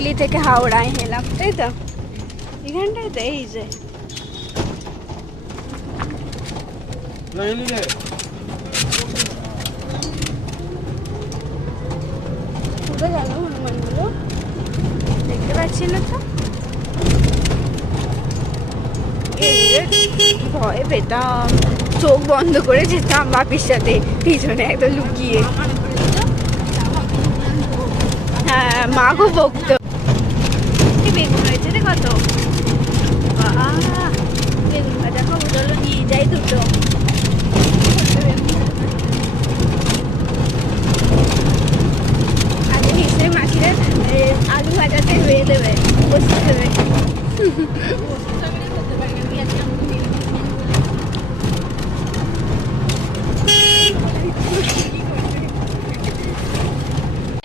হুগলি থেকে হাওড়ায় এলাম, তাই তো? এখানটায় তো এই যে কোথায় গেল হনুমানগুলো দেখতে পাচ্ছি না তো। ভয় পেতাম, চোখ বন্ধ করে যেতাম বাপির সাথে পিছনে একদম লুকিয়ে। হ্যাঁ, মা খুব বকতো। বেগুন হয়েছে রে কত, বেগুন ভাজা খাবো, চলো নিয়ে যাই দুটো। আগে নিশ্চয়ই মাসিরা আলু ভাজাতে হয়ে দেবে, বসে দেবে।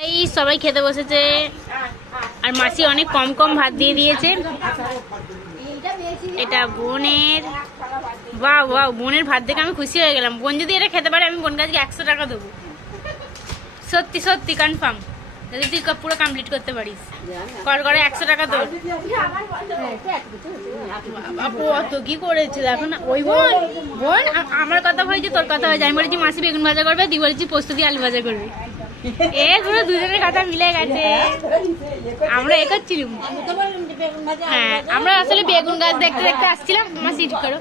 এই সবাই খেতে বসেছে, আর মাসি অনেক কম কম ভাত দিয়ে দিয়েছে। এটা বোনের, বাহ বাহ, বোনের ভাত দেখে আমি খুশি হয়ে গেলাম। বোন যদি এটা খেতে পারে আমি বোনকে আজকে 100 টাকা দেবো, সত্যি সত্যি কনফার্ম। যদি তুই পুরো কমপ্লিট করতে পারিস, কর করে 100 টাকা দেবো। অত কি করেছে দেখো না। ওই বোন, বোন আমার কথা হয়েছে, তোর কথা হয়েছে। আমি বলেছি মাসি বেগুন ভাজা করবে, তুই বলেছি পোস্ত দিয়ে আলু ভাজা করবে। এ পুরো দুজনের কথা মিলে গেছে। আমরা এ করছিলাম, হ্যাঁ আমরা আসলে বেগুন গাছ দেখতে দেখতে আসছিলাম। মাসি ঠিক করো,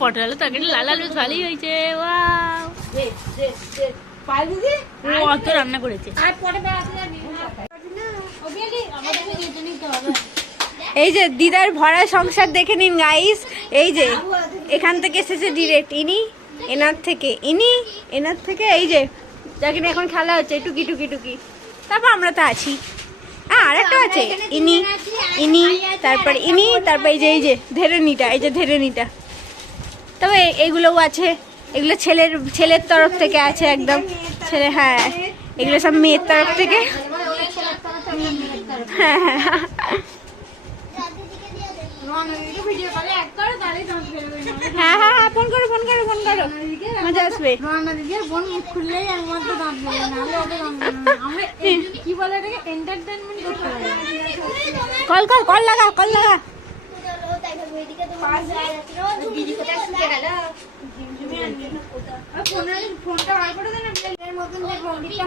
পটল আলু তরকারি লাল আলু ভালোই হয়েছে। অত রান্না করেছে। এই যে দিদার ভরা সংসার দেখে নিন গাইস। এই যে এখান থেকে এসেছে ডিরেক্ট ইনি, এনার থেকে ইনি, এনার থেকে এই যে যাকে নিয়ে এখন খেলা হচ্ছে টুকি টুকি টুকি। তারপর আমরা তো আছি, আর একটা আছে ইনি, ইনি, তারপর ইনি, তারপর এই যে ধেরেনিটা, এই যে ধেরেনিটা। তবে এইগুলোও আছে, এগুলো ছেলের তরফ থেকে আছে একদম ছেলে। হ্যাঁ, এগুলো সব মেয়ের তরফ থেকে। হ্যাঁ হ্যাঁ হ্যাঁ হ্যাঁ হ্যাঁ, ফোন করো ফোন করো ফোন করো, মজা আসবে। কল কল কল লাগা, কল লাগা।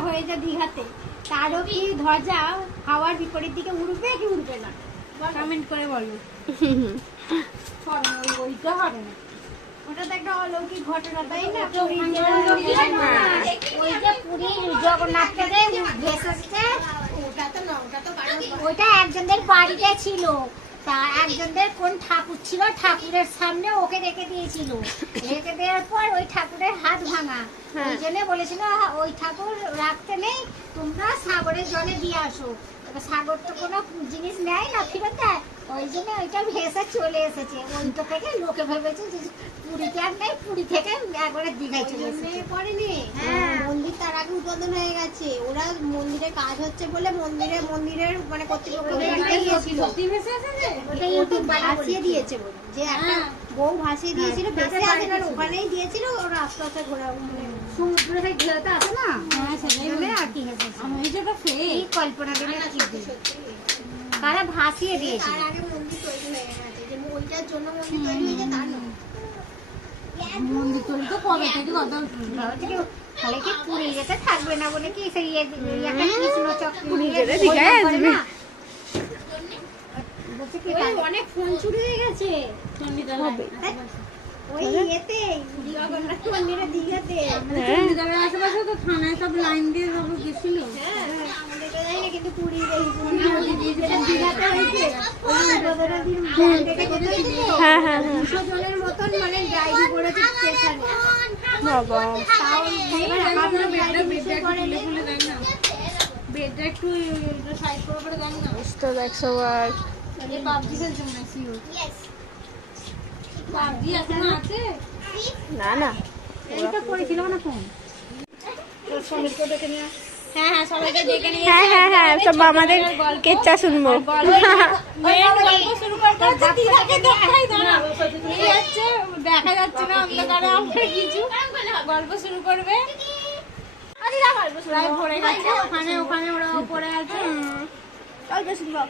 হয়ে যায় দীঘাতে, তারও কি ধ্বজা হাওয়ার বিপরীত দিকে উড়বে কি উড়বে না, কমেন্ট করে বলো। ওইটা হবে না, ওটা তো একটা অলৌকিক ঘটনা, তাই না? ওই যে পুরীর জগন্নাথকে ভেসেছে, ওটা একজনদের বাড়িতে ছিল। তা একজনদের কোন ঠাকুর ছিল, ঠাকুরের সামনে ওকে রেখে দিয়েছিল। রেখে দেওয়ার পর ওই ঠাকুরের হাত ভাঙা, ওই জন্য বলেছিল ওই ঠাকুর রাখতে নেই, তোমরা সাগরের জলে দিয়ে আসো। সাগর তো কোনো জিনিস নেয় না, ফিরত দেয়, ওই জন্য ওইটা ভেসে চলে এসেছে। ওইটা থেকে লোকে ভেবেছে যে পুরীতে আর নেই, পুরী থেকে একবারে দীঘায় চলে এসেছে। পড়েনি, হ্যাঁ, মন্দির তার আগে উদ্বোধন হয়ে গেছে। ওরা মন্দিরে কাজ হচ্ছে বলে মন্দিরের মানে কর্তৃপক্ষ ভাসিয়ে দিয়েছে বলে, যে একটা বউ ভাসিয়ে দিয়েছিল, ভেসে আসে না, ওখানেই দিয়েছিল। ওরা আস্তে আস্তে ঘোরা সমুদ্রের ঘেরাতে আসে না, আর কি এই কল্পনা দিলে তারা ভাসিয়ে দিয়েছে। তার আগে মন্দির তৈরি হয়ে গেছে, যে ওইটার জন্য মন্দির তৈরি হয়েছে তা নয়। মন্দির তৈরি তো কবে থেকে কত তাহলে কি পুরী যেতে থাকবে না বলে কি সেই একটা কৃষ্ণ চক্র অনেক ফোন চুরি হয়ে গেছে ওই ইয়েতে জগন্নাথ মন্দিরে দীঘাতে। আশেপাশে তো থানায় সব লাইন দিয়ে সব গেছিল, আমাদের তো জানি না, কিন্তু পুরী দীঘাতে হয়েছে। হ্যাঁ হ্যাঁ 200 জনের মতন মানে ড্রাইভ করেছে স্টেশনে। বাবা, বেডটা একটু সাইড করে দেন না, 100 বার। পাবজি খেলছে মনে হয়। পাবজি এখন আছে না না, এইটা করেছিল না ফোন। হ্যাঁ হ্যাঁ, সবাইকে ডেকে নিয়ে হ্যাঁ হ্যাঁ হ্যাঁ, সব আমাদের কেচ্চা শুনবো। দেখা যাচ্ছে না অন্ধকারে, আমরা কিছু গল্প শুরু করবে। প্রায় ভরে গেছে, ওখানে ওরা পড়ে আছে। গল্প শুনবো,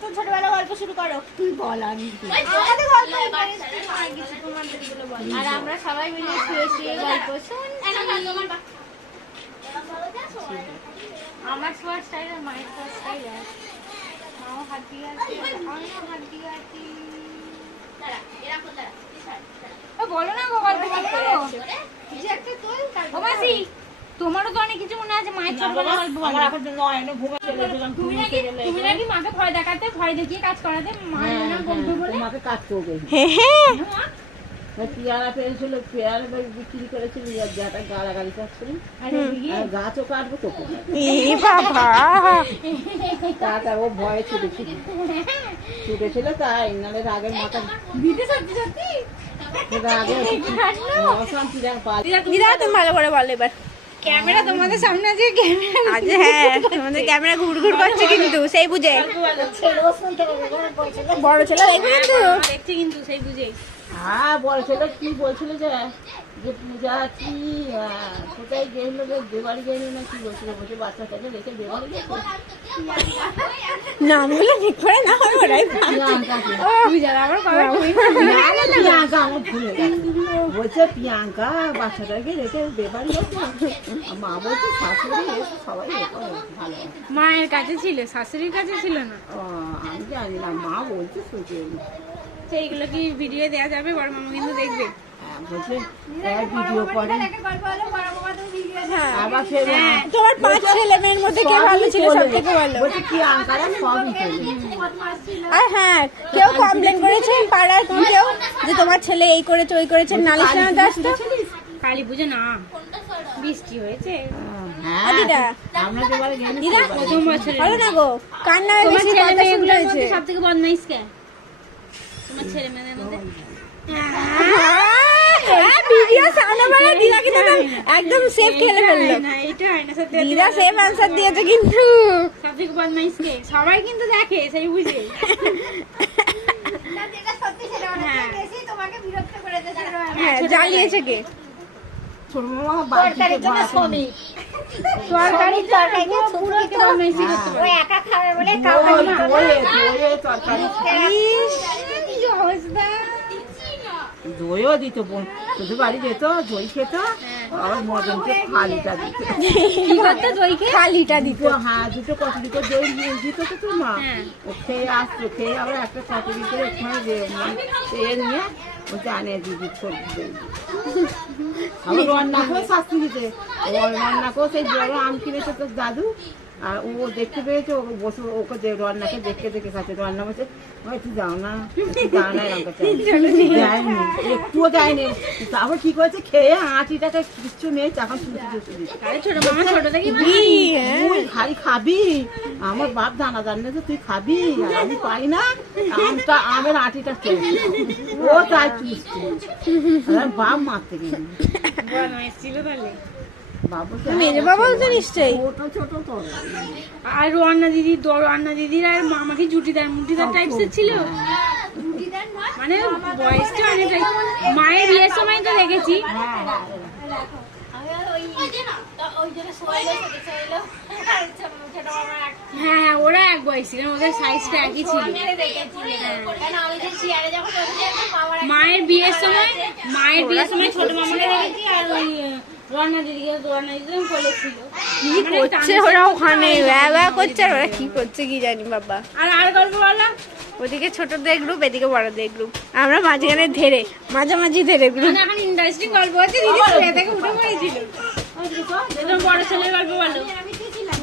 তোর ছোটবেলা গল্প শুরু করো। তুই বল আমি আমাদের গল্প আর আমরা সবাই মিলে শুয়ে শুয়ে গল্প শুনছি। আমার শোয়ার স্টাইল আর মায়ের শোয়ার স্টাইল মাও হাত দিয়ে আছে, আমিও হাত দিয়ে আছি। বলো না গো, গল্প করতে ও মাসি, তোমারও তো অনেক কিছু মনে আছে মায়ের ছোটবেলার গল্প বলো। তুমি নাকি মাকে ভয় দেখাতে, ভয় দেখিয়ে কাজ করাতে, মায়ের নাম বলবে বলে মাকে কাজ করবে। হ্যাঁ পেয়ারা পেয়েছিল, পেয়ারা বিক্রি করেছিল, যাটা গালাগালি করছিল, গাছও কাটবো তো বাবা তাটা ও ভয়ে ছুটেছিল, তাই নাহলে রাগের মাথা দিদি সত্যি সত্যি রাগে অশান্তি পাল। দিদা তুমি ভালো করে বলো এবার। ক্যামেরা তোমাদের সামনে আছে, ক্যামেরা আজ হ্যাঁ তোমাদের ক্যামেরা ঘুরঘুর করছে কিন্তু সেই বুঝে। ছেলেও শুনতে পাবে, বলছিল বড় ছেলে দেখবে কিন্তু। দেখছি কিন্তু সেই বুঝেই। হ্যাঁ বলছিল, কি বলছিল যে পূজা কি কোথায় গেছিল, দেবাড়ি গেল না কি বলছিল, বলছে বাচ্চাটাকে রেখে দেবাড়ি গেছে। নামগুলো ঠিক করে না হয় ওরাই পূজা আমার কথা প্রিয়াঙ্কা আমার ভুলে গেছে, বলছে প্রিয়াঙ্কা বাচ্চাটাকে রেখে দেবাড়ি গেছে। মা বলছে শাশুড়ি এসে সবাই ভালো। মায়ের কাছে ছিল, শাশুড়ির কাছে ছিল না। আমি জানি না, মা বলছে শুধু সেইগুলো কি ভিডিও দেওয়া যাবে? বড় মামা কিন্তু দেখবে। বলছে ভিডিও করে হ্যাঁ আবার ফের তোমার 5 ছেলে মেয়ের মধ্যে কে ভালো ছিল সব থেকে ভালো? বলছে প্রিয়াঙ্কারা সবই চলে। আর হ্যাঁ কেউ কমপ্লেন করেছে পাড়ার কেউ যে তোমার ছেলে এই করেছে ওই করেছে, নালিশ জানাতে আসতো? কালী পুজো না, বৃষ্টি হয়েছে। হ্যাঁ দিদা আমরা যেবারে গেলি দিদা প্রথম বছরে বলো না গো, কার নামে তোমার বেশি ছেলে কথা মেয়েগুলোর শুনেছে? মধ্যে সব থেকে বদমাইশ কে? তোমার ছেলে মেয়েদের মধ্যে ভিডিও সামনে বলে দিদা কিন্তু একদম সেফ খেলে ফেললো। না, এটা হয় না সত্যি। দিদা সেফ আনসার দিয়েছে কিন্তু। সব থেকে বদমাইশ কে? সবাই কিন্তু দেখে, সেই বুঝে। হ্যাঁ জ্বালিয়েছে কে? ছোট মামা বাড়িতে তরকারি পুরো তো বদমাইশি করতে ও একা খাবে বলে কাউকে দইও দিত, তোদের বাড়ি যেত, দই খেত, আবার মদনকে খালিটা দিত। কি করতে দই খালিটা দিত? হ্যাঁ দুটো কচুরি করে দই দিত তো তোর মা, হ্যাঁ। ও খেয়ে আসতো, খেয়ে আবার একটা কচুরি করে ওখানে খেয়ে নিয়ে ও জানে দিদি সবজি আবার রান্না করে শাস্তি দিতে। ও রান্না করে সেই বড় আম কিনেছে তোর দাদু, আর ও দেখতে পেয়েছে, ও বসে ওকে রান্নাকে দেখে দেখে খাচ্ছে। রান্না বলছে তুই যাও না, তুই যাও না, এরকম যায়নি, একটুও যায়নি। তারপর কি করেছে, খেয়ে আঁটিটাকে কিচ্ছু নেই, তখন ছোট মামা ছোট থেকে তুই খালি খাবি, আমার বাপ দানা জানে তো তুই খাবি, আর আমি পাই না, আমের আঁটিটা খেয়েছি, ও তাই চুষছে, বাপ মারতে গেলি বদমাইশ ছিল তাহলে। মেজে বাবাও তো নিশ্চয়ই। ছোট তো আর রান্না দিদির আর মামাকে জুটিদার মুটিদার টাইপসের ছিল, মানে বয়সটা অনেকটাই। মায়ের বিয়ের সময় তো দেখেছি। হ্যাঁ ওরা এক বয়সী, ওদের সাইজটা একই ছিল। মায়ের বিয়ের সময় ছোট মামাকে দেখেছি, আর ওই রান্না দিদিকে কোলে ছিল। কি করছে ওরা ওখানে, ব্যা করছে, আর ওরা কি করছে কি জানি বাবা। আর গল্প বললাম, ওদিকে ছোটদের গ্রুপ, এদিকে বড়দের গ্রুপ, আমরা মাঝখানে ধেরে মাঝামাঝি ধেরে গ্রুপ। মানে এখন ইন্টারেস্টিং গল্প হচ্ছে। দিদি শুয়ে থেকে উঠে পড়েছিল। বড় ছেলের গল্প বলো।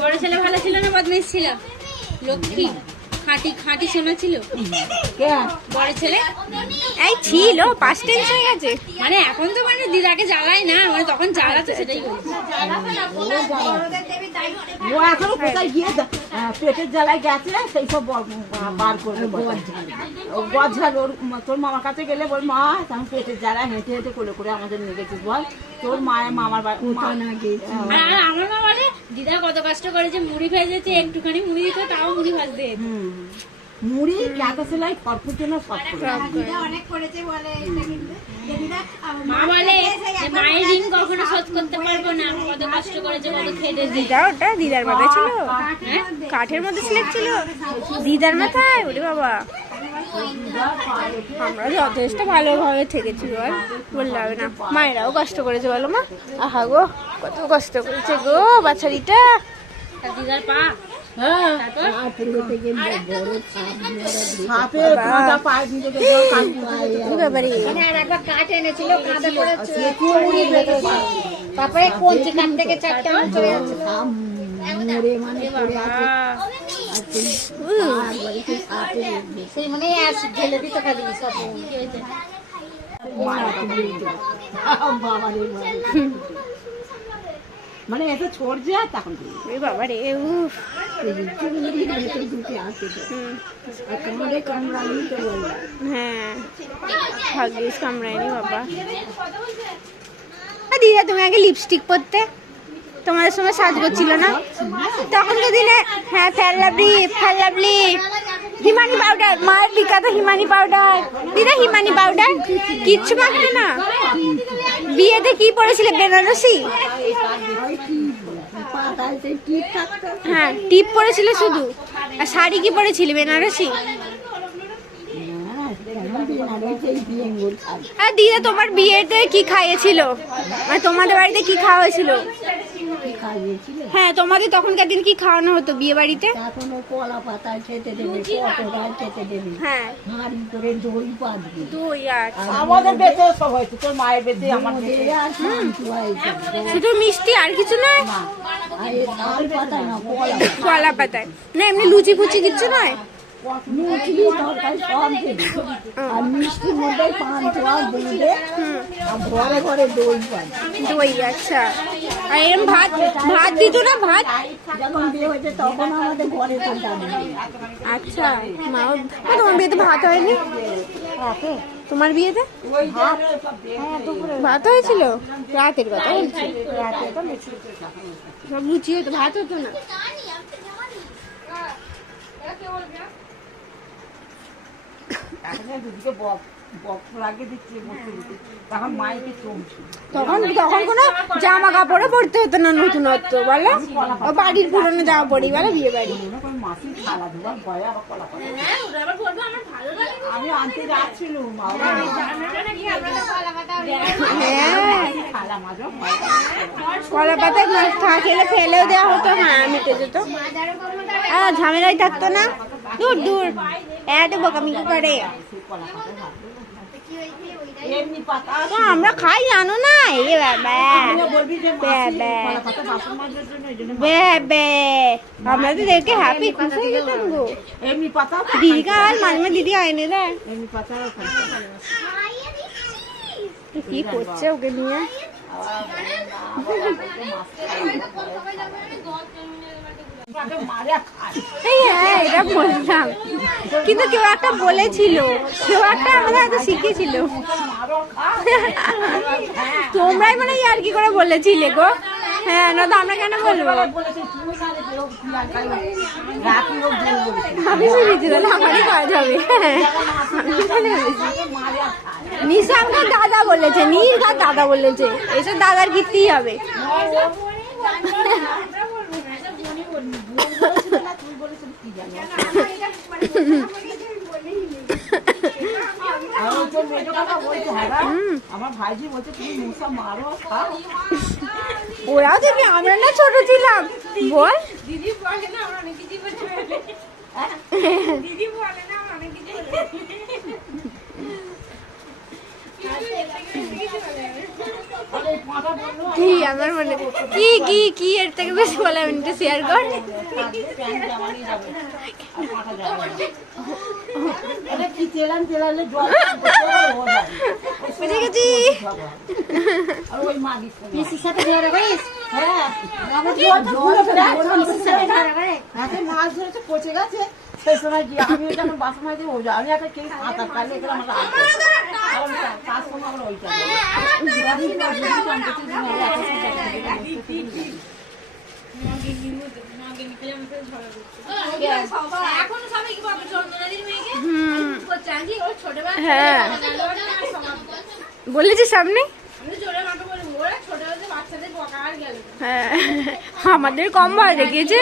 বড় ছেলে ভালো ছিল না বদমাইশ ছিল? লক্ষ্মী খাঁটি সোনা ছিল বড় ছেলে। এই ছিল, পাস্ট টেন্স হয়ে গেছে। মানে এখন তো মানে দিদাকে জ্বালায় না, মানে তখন জ্বালাতো, সেটাই বলছি। ও এখনো কোথায় গিয়ে পেটের জ্বালায় গেছে, সেই সব বার করবে। গজঝাল তোর মামার কাছে গেলে বল, মা তখন পেটের জ্বালায় হেঁটে হেঁটে করে করে আমাদের নিয়ে গেছিস, বল তোর মামার বাড়ি। আর আমার মা বলে দিদা কত কষ্ট করেছে, মুড়ি ভেজেছে, একটুখানি মুড়ি দিত, তাও মুড়ি ভাজতে। মুড়ি কাঁথা সেলাই ফটফুটে না মা বলে যে মায়ের রিং কখনো শোধ করতে পারবো না। কত কষ্ট করেছে, কত খেটেছে। দিদা ওটা দিদার মাথায় ছিল, হ্যাঁ? কাঠের মধ্যে স্লেট ছিল দিদার মাথায়। ওরে বাবা, আমরা যথেষ্ট ভালোভাবে থেকেছি, বল বললে হবে না। মায়েরাও কষ্ট করেছে বলো মা। আহা গো, কত কষ্ট করেছে গো বাচ্চারিটা। আর দিদার পা হ্যাঁ সাপের কাঁটা পায়ে দিয়ে বাবারে, মানে আর একবার কাঠ এনেছিল, কাঁধে করে চুড়ি বেঁধেছে। তারপরে কঞ্চি কাঠ থেকে 4টে আঙুল চলে যাচ্ছে। সেই মানে ঢেলে দিতে খালি সব। মানে এত ছোট যায় তখন ওরে বাবারে, উফ। হ্যাঁ, ভাগ্যিস কামড়ায়নি বাবা। দিদা তুমি আগে লিপস্টিক পরতে, তোমাদের সময় সাজ করছিল না তখনকার দিনে। হ্যাঁ, ফেয়ার লাভলি, হিমানি পাউডার, মায়ের বিখ্যাত হিমানি পাউডার। দিদা হিমানি পাউডার কিচ্ছু মাখতে না। বিয়েতে কি পরেছিলে, বেনারসি? হ্যাঁ, টিপ পরেছিল শুধু। আর শাড়ি কি পরেছিলে, বেনারসি? আর দিদা তোমার বিয়েতে কি খাইয়েছিল, মানে তোমাদের বাড়িতে কি খাওয়া হয়েছিল? হ্যাঁ, তোমাদের তখনকার দিন কি খাওয়ানো হতো বিয়ে বাড়িতে? কলা পাতা খেতে দেবে, পটোরা খেতে দেবে, হ্যাঁ, হাঁড়ি করে দই পাতবে। দই। আচ্ছা, আমাদের বেঁচে সব হয়েছে, তোর মায়ের বেঁচে আমার শুধু মিষ্টি আর কিছু না? তাল পাতা না, কলা পাতায় না, এমনি লুচি ফুচি কিচ্ছু নয়? লুচি তরকারি সব দেবে। আর মিষ্টির মধ্যে পান্তুয়া দেবে, আর ঘরে ঘরে দই পাবে। দই, আচ্ছা। আর এরকম ভাত দিত না? ভাত যখন বিয়ে হয়েছে তখন আমাদের ঘরে তো যাবে। আচ্ছা, মাও। তোমার বিয়েতে ভাত হয়নি? তোমার বিয়েতে ভাত হয়েছিল? রাতের কথা বলছি, সব লুচি হতো, ভাত হতো না। তখন কোনো জামা কাপড়ও পরতে হতো না নতুনত্ব, বলো? ও বাড়ির পুরনো জামা পরি, বলো, বিয়ে বাড়ি। আমি আনতে যাচ্ছিলাম, কলা পাতায় খেলে ফেলেও দেওয়া হতো। হ্যাঁ, মিটে যেত, ঝামেলাই থাকতো না। দূর দূর, এত বোকামি করে। তো আমরা খাই জানো না? এ বাবা, আমরা তো দেখে হ্যাপি, খুশি হয়ে যেতাম গো। এমনি পাতা দিদিকে আর মাঝে মাঝে দিদি আইনে দেয়। এমনি পাতা কি করছে ওকে নিয়ে? হ্যাঁ, এটা বললাম, কিন্তু কেউ একটা বলেছিল, কেউ একটা আমাদের হয়তো শিখিয়েছিল। তোমরাই মানে আর কি করে বলেছিলে গো। হ্যাঁ, না তো আমরা কেন বলবো? আমি শুনেছি, তাহলে আমারই কাজ হবে। নিশাঙ্কার দাদা বলেছে, নীলকার দাদা বলেছে, এসব দাদার কীর্তিই হবে। আমার ভাইজি বলছে তুমি মশা মারো, খাও। ওরাও দেখি, আমরা না ছোট ছিলাম, বল। দিদি বলে না আমরা অনেক কিছু করতে পারি। দিদি বলে না আমরা অনেক কিছু করতে পারি। কি আমার মনে কি কি কি এর থেকে বেশি বলে আমি একটু শেয়ার কর। বুঝে গেছি। পিসির সাথে ঝগড়া করিস? হ্যাঁ, মাছ ধরেছে, পচে গেছে। সেই সময় কি আমি যখন বাসন মাঝে আমি একটা কেউ সাঁতার কাটলে তার সময় আমরা ওইটা হ্যাঁ, বলেছি সামনে। ছোট হ্যাঁ আমাদের কম ভয় দেখিয়েছে।